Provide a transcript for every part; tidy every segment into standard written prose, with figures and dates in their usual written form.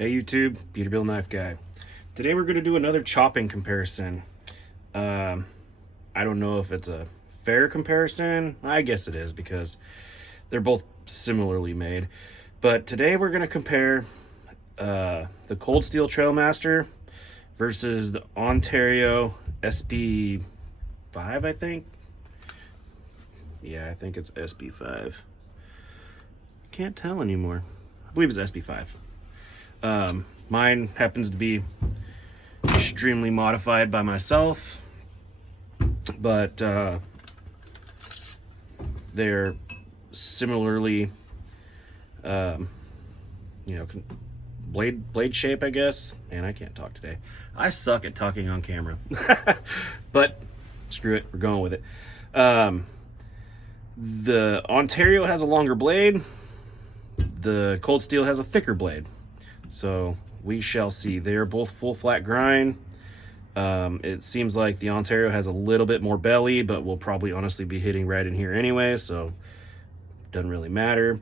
Hey YouTube, Peterbilt Knife Guy. Today we're going to do another chopping comparison. I don't know if it's a fair comparison. I guess it is because they're both similarly made. But today we're going to compare the Cold Steel Trailmaster versus the Ontario sp5, I think. Yeah, I think it's sp5. Can't tell anymore. I believe it's sp5. Mine happens to be extremely modified by myself, but they're similarly, blade shape, I guess. And I can't talk today. I suck at talking on camera, but screw it, we're going with it. The Ontario has a longer blade. The Cold Steel has a thicker blade. So we shall see. They're both full flat grind. It seems like the Ontario has a little bit more belly, but we'll probably honestly be hitting right in here anyway, so doesn't really matter.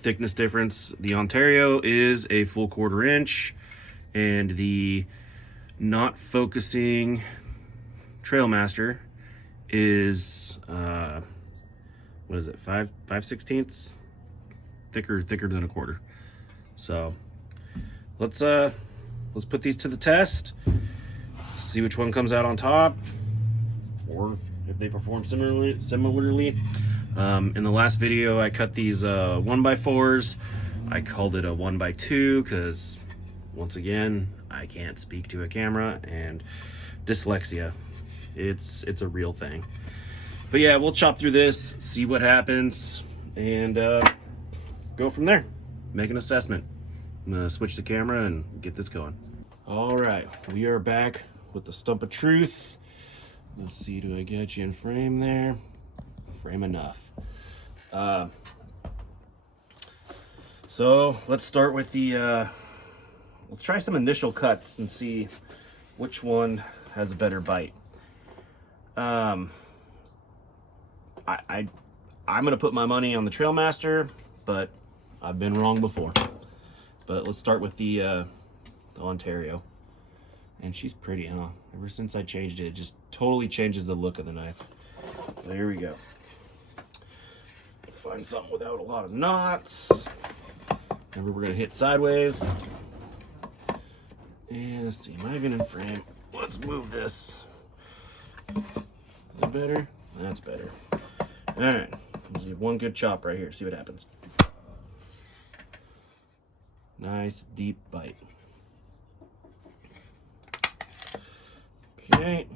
Thickness difference. The Ontario is a full 1/4 inch, and the not focusing Trailmaster is what is it, 5/16 thicker than a 1/4. So let's put these to the test, see which one comes out on top, or if they perform similarly. In the last video I cut these 1x4s. I called it a 1x2 because once again I can't speak to a camera, and dyslexia, it's a real thing. But yeah, we'll chop through this, see what happens, and go from there. Make an assessment. I'm gonna switch the camera and get this going. All right, we are back with the stump of truth. Let's see, do I get you in frame there? Frame enough. So let's start with the, let's try some initial cuts and see which one has a better bite. I'm gonna put my money on the Trailmaster, but I've been wrong before. But let's start with the Ontario. And she's pretty, huh? Ever since I changed it, it just totally changes the look of the knife. So here we go. Find something without a lot of knots. Remember, we're gonna hit sideways. And let's see, am I even in frame? Let's move this. Is that better? That's better. All right, let's do one good chop right here. See what happens. Nice deep bite. Okay.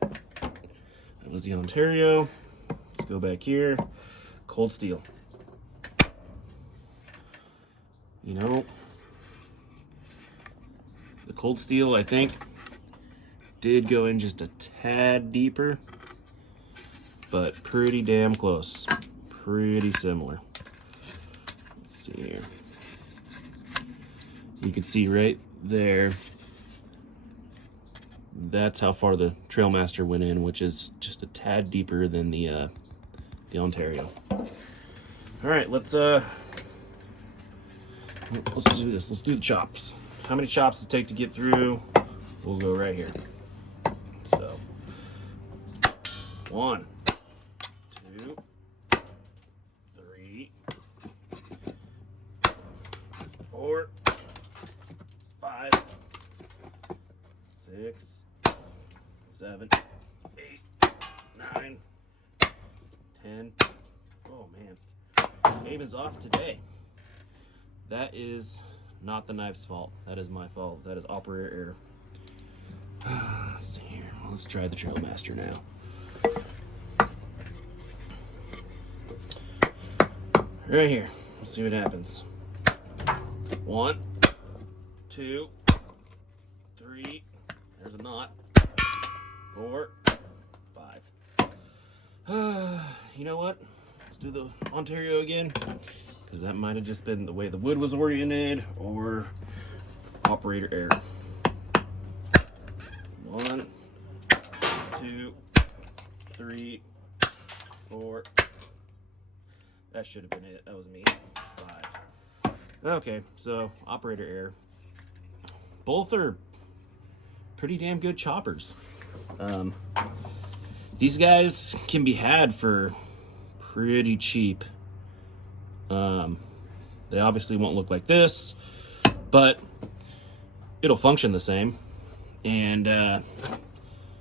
That was the Ontario. Let's go back here. Cold Steel. You know, the Cold Steel, I think, did go in just a tad deeper, but pretty damn close. Pretty similar. Let's see here. You can see right there, that's how far the Trailmaster went in, which is just a tad deeper than the Ontario. All right, let's do this. Let's do the chops. How many chops does it take to get through? We'll go right here. So 1, 2, 3, 4, 5, 6, 7, 8, 9, 10. Oh man, aim is off today. That is not the knife's fault. That is my fault. That is operator error. Let's see here. Let's try the Trailmaster now. Right here. Let's see what happens. 1, 2, 3. There's a knot. 4, 5. You know what? Let's do the Ontario again, because that might have just been the way the wood was oriented or operator error. 1, 2, 3, 4, That should have been it. That was me. 5. Okay, so operator error. Both are pretty damn good choppers. These guys can be had for pretty cheap. They obviously won't look like this, but it'll function the same. And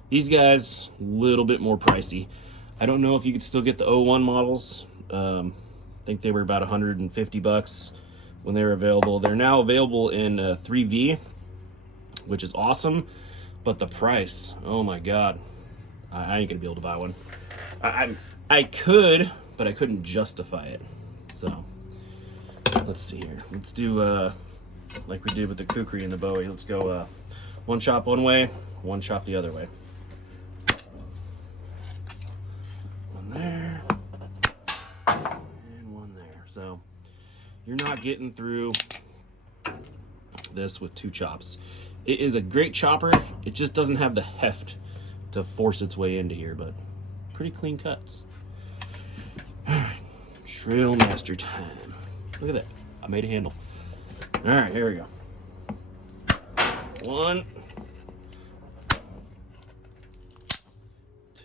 these guys, a little bit more pricey. I don't know if you could still get the 01 models. I think they were about 150 bucks when they were available. They're now available in 3V, which is awesome, but the price, oh my God, I ain't gonna be able to buy one. I could, but I couldn't justify it. So let's see here. Let's do like we did with the kukri and the Bowie. Let's go one chop one way, one chop the other way. One there, and one there. So you're not getting through this with 2 chops. It is a great chopper. It just doesn't have the heft to force its way into here, but pretty clean cuts. All right, trailmaster time. Look at that. I made a handle. All right, here we go. 1,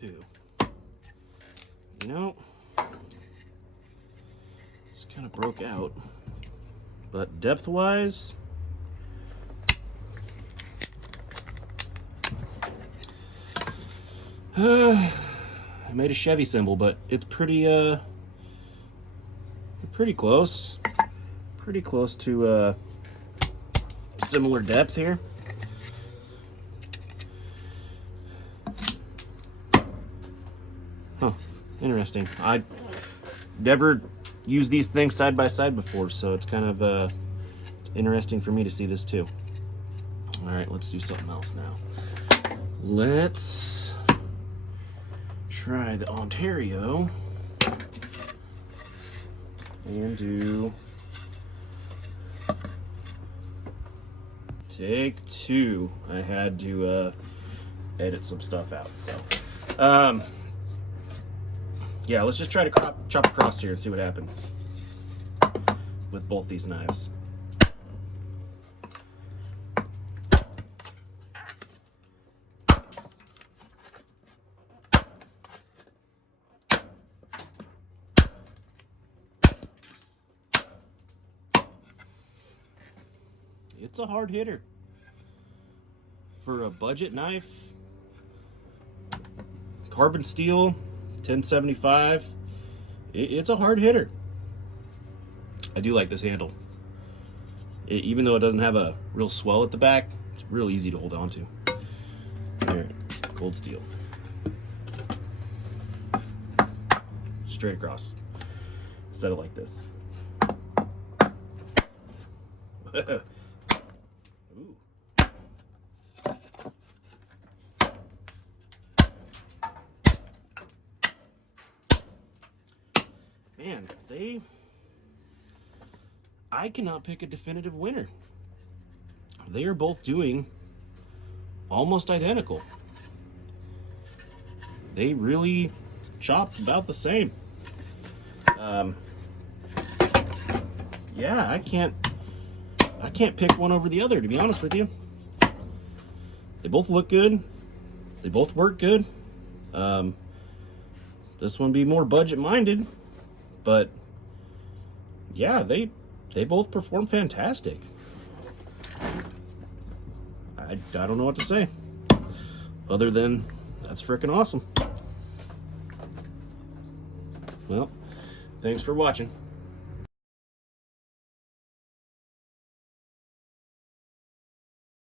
2. You know, it's kind of broke out, but depth-wise, I made a Chevy symbol, but it's pretty close. Pretty close to similar depth here. Huh, interesting. I never used these things side by side before, so it's kind of interesting for me to see this too. All right, let's do something else now. Let's try the Ontario and do take 2. I had to edit some stuff out. So yeah, let's just try to chop across here and see what happens with both these knives. It's a hard hitter for a budget knife. Carbon steel, 1075. It's a hard hitter. I do like this handle. Even though it doesn't have a real swell at the back, it's real easy to hold on to. There, cold steel. Straight across, instead of like this. Man, I cannot pick a definitive winner. They are both doing almost identical. They really chopped about the same. Yeah, I can't pick one over the other, to be honest with you. They both look good. They both work good. This one be more budget minded, but yeah, they both perform fantastic. I don't know what to say other than that's freaking awesome. Well, thanks for watching.